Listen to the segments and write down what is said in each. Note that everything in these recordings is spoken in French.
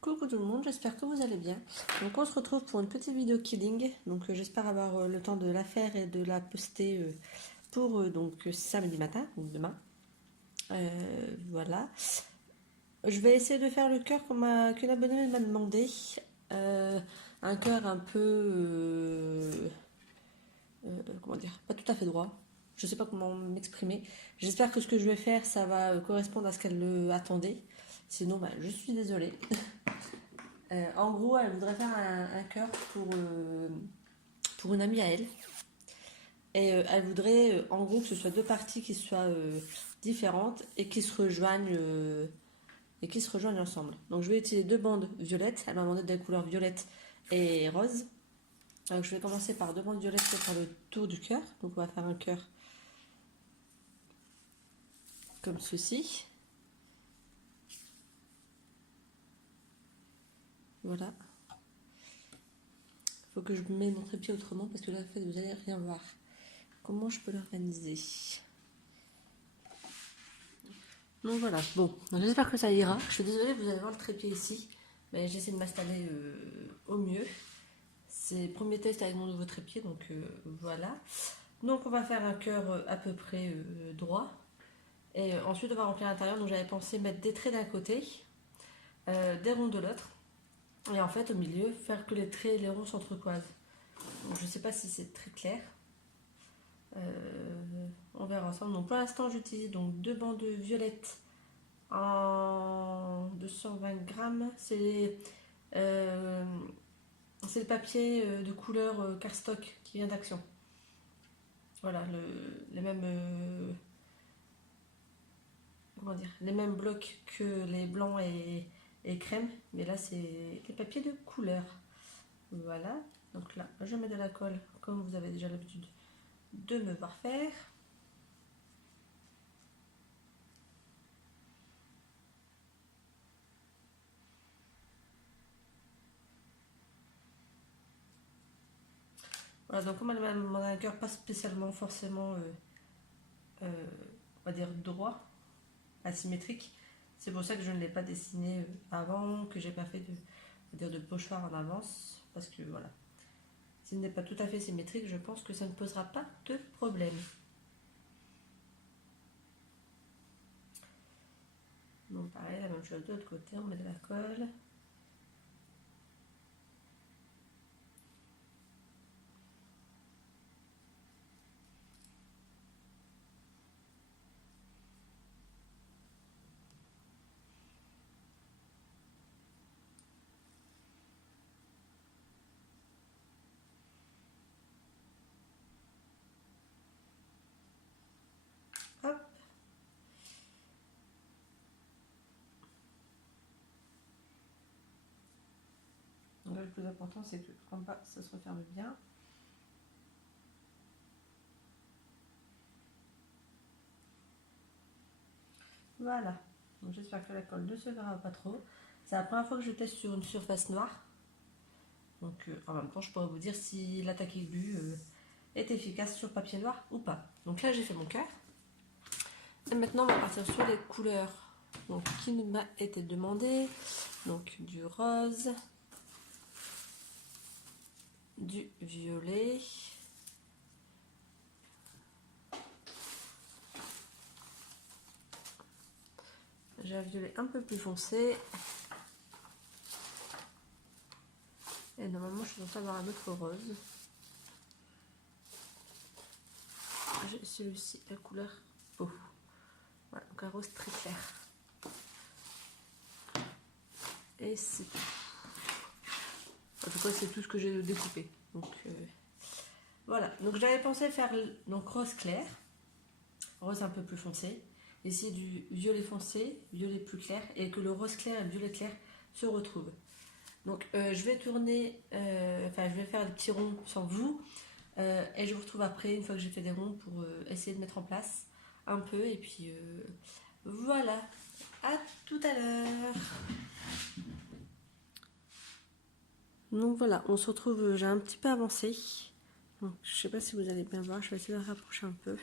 Coucou tout le monde, j'espère que vous allez bien. Donc on se retrouve pour une petite vidéo killing. Donc j'espère avoir le temps de la faire et de la poster pour samedi matin, donc demain. Voilà. Je vais essayer de faire le cœur qu'une abonnée m'a demandé. Un cœur un peu comment dire, pas tout à fait droit. Je sais pas comment m'exprimer. J'espère que ce que je vais faire, ça va correspondre à ce qu'elle attendait. Sinon, bah, je suis désolée. En gros, elle voudrait faire un cœur pour une amie à elle. Et elle voudrait, en gros, que ce soit deux parties qui soient différentes et qui se rejoignent ensemble. Donc, je vais utiliser deux bandes violettes. Elle m'a demandé des couleurs violettes et rose. Donc, je vais commencer par deux bandes violettes pour faire le tour du cœur. Donc, on va faire un cœur comme ceci. Voilà. Il faut que je mette mon trépied autrement parce que là, en fait, vous n'allez rien voir. Comment je peux l'organiser? Donc voilà, bon, j'espère que ça ira. Je suis désolée, vous allez voir le trépied ici, mais j'essaie de m'installer au mieux. C'est le premier test avec mon nouveau trépied, donc voilà. Donc on va faire un cœur à peu près droit. Et ensuite on va remplir l'intérieur, donc j'avais pensé mettre des traits d'un côté, des ronds de l'autre. Et en fait au milieu, faire que les traits et les ronds s'entrecroisent. Donc je sais pas si c'est très clair. On verra ensemble. Donc pour l'instant j'utilise donc deux bandes violettes en 220 grammes. C'est le papier de couleur cardstock qui vient d'Action. Voilà, les mêmes comment dire, les mêmes blocs que les blancs et crème, mais là c'est les papiers de couleur. Voilà, donc là je mets de la colle comme vous avez déjà l'habitude de me voir faire. Voilà, donc comme elle m'a demandé un cœur pas spécialement forcément on va dire droit, asymétrique, c'est pour ça que je ne l'ai pas dessiné avant, que j'ai pas fait de pochoir en avance, parce que voilà, s'il n'est pas tout à fait symétrique, je pense que ça ne posera pas de problème. Donc pareil, la même chose de l'autre côté, on met de la colle. Hop. Donc là, le plus important, c'est que en bas, ça se referme bien. Voilà. Donc j'espère que la colle ne se verra pas trop. C'est la première fois que je teste sur une surface noire. Donc en même temps, je pourrais vous dire si l'attaque aiguë est efficace sur papier noir ou pas. Donc là, j'ai fait mon cœur. Et maintenant, on va partir sur les couleurs donc, qui m'a été demandé. Donc du rose, du violet, j'ai un violet un peu plus foncé. Et normalement, je suis censée avoir un autre rose. J'ai celui-ci, la couleur peau. Voilà, donc un rose très clair. Et c'est tout. En tout cas, c'est tout ce que j'ai découpé. Donc voilà. Donc j'avais pensé faire donc rose clair, rose un peu plus foncé. Ici du violet foncé, violet plus clair, et que le rose clair et le violet clair se retrouvent. Donc je vais tourner, je vais faire des petits ronds sans vous, et je vous retrouve après une fois que j'ai fait des ronds pour essayer de mettre en place un peu, et puis voilà. À tout à l'heure. Donc voilà, on se retrouve, j'ai un petit peu avancé. Donc, je sais pas si vous allez bien voir, je vais essayer de rapprocher un peu.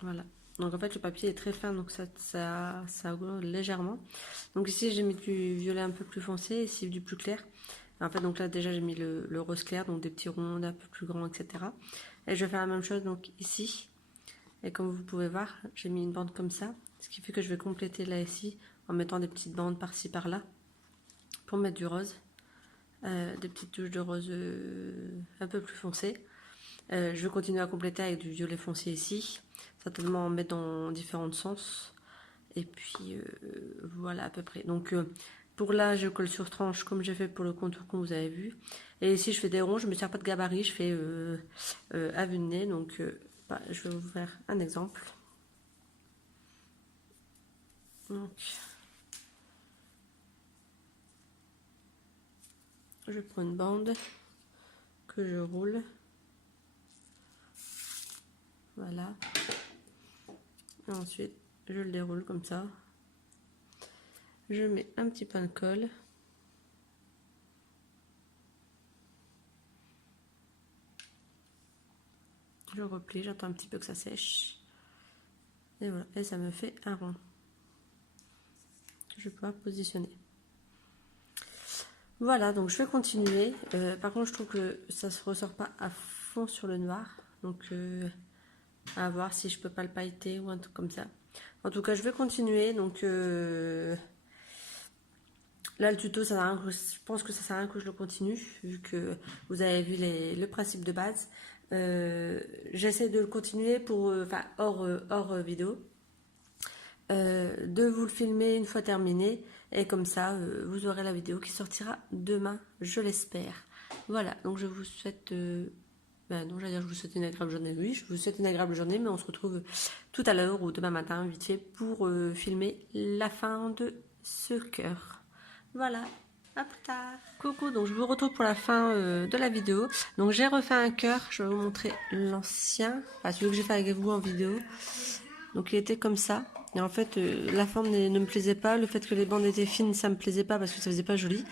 Voilà, Donc en fait le papier est très fin, donc ça légèrement. Donc ici j'ai mis du violet un peu plus foncé, ici du plus clair. En fait donc là déjà j'ai mis le rose clair, donc des petits ronds un peu plus grands, etc. Et je vais faire la même chose donc ici. Et comme vous pouvez voir, j'ai mis une bande comme ça. Ce qui fait que je vais compléter là ici en mettant des petites bandes par-ci par-là pour mettre du rose. Des petites touches de rose un peu plus foncées. Je vais continuer à compléter avec du violet foncé ici. Certainement en mettre dans différents sens. Et puis voilà à peu près. Donc pour là je colle sur tranche comme j'ai fait pour le contour que vous avez vu. Et ici je fais des ronds, je ne me sers pas de gabarit, je fais à vue de nez. Donc je vais vous faire un exemple. Donc je prends une bande que je roule. Voilà. Et ensuite je le déroule comme ça. Je mets un petit pain de colle. Je replie, j'attends un petit peu que ça sèche. Et voilà, et ça me fait un rond. Je vais pouvoir positionner. Voilà, donc je vais continuer. Par contre, je trouve que ça se ressort pas à fond sur le noir. Donc à voir si je peux pas le pailleter ou un truc comme ça. En tout cas, je vais continuer. Donc là, le tuto, ça sert à rien que, je pense que ça sert à rien que je le continue, vu que vous avez vu le principe de base. J'essaie de le continuer pour, enfin, hors vidéo. De vous le filmer une fois terminé. Et comme ça, vous aurez la vidéo qui sortira demain, je l'espère. Voilà, donc je vous souhaite... non, j'allais dire je vous souhaite une agréable journée. Oui, je vous souhaite une agréable journée, mais on se retrouve tout à l'heure ou demain matin, vite fait, pour filmer la fin de ce cœur. Voilà, à plus tard. Coucou, donc je vous retrouve pour la fin de la vidéo. Donc j'ai refait un cœur, je vais vous montrer l'ancien, enfin celui que j'ai fait avec vous en vidéo. Donc il était comme ça. Et en fait, la forme ne me plaisait pas. Le fait que les bandes étaient fines, ça me plaisait pas parce que ça faisait pas joli.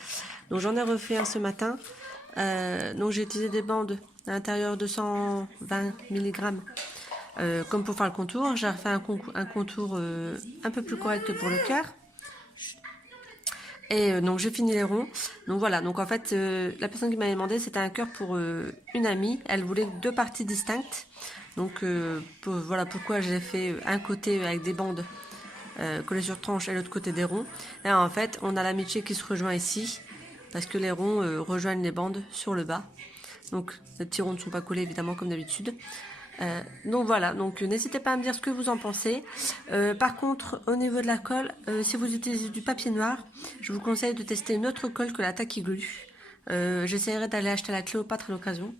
Donc j'en ai refait un ce matin. Donc j'ai utilisé des bandes à l'intérieur de 120 mg. Comme pour faire le contour. J'ai refait un contour un peu plus correct pour le cœur. Et donc j'ai fini les ronds. Donc voilà, donc en fait la personne qui m'avait demandé, c'était un cœur pour une amie. Elle voulait 2 parties distinctes. Donc voilà pourquoi j'ai fait un côté avec des bandes collées sur tranche et l'autre côté des ronds. Et en fait on a l'amitié qui se rejoint ici, parce que les ronds rejoignent les bandes sur le bas. Donc les petits ronds ne sont pas collés évidemment comme d'habitude. Donc voilà, donc n'hésitez pas à me dire ce que vous en pensez. Par contre, au niveau de la colle, si vous utilisez du papier noir, je vous conseille de tester une autre colle que la Tacky Glue. J'essaierai d'aller acheter la Cléopâtre à l'occasion,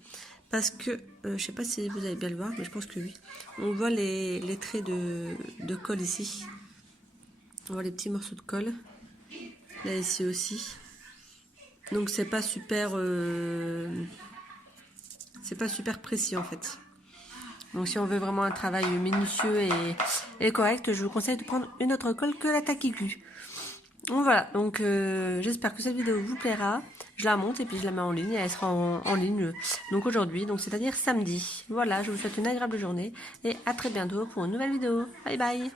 parce que, je sais pas si vous allez bien le voir, mais je pense que oui. On voit les traits de colle ici. On voit les petits morceaux de colle. Là, ici aussi. Donc c'est pas super précis en fait. Donc si on veut vraiment un travail minutieux et correct, je vous conseille de prendre une autre colle que la Tacky Glue. Donc voilà, donc j'espère que cette vidéo vous plaira. Je la monte et puis je la mets en ligne et elle sera en ligne donc aujourd'hui, donc c'est-à-dire samedi. Voilà, je vous souhaite une agréable journée et à très bientôt pour une nouvelle vidéo. Bye bye.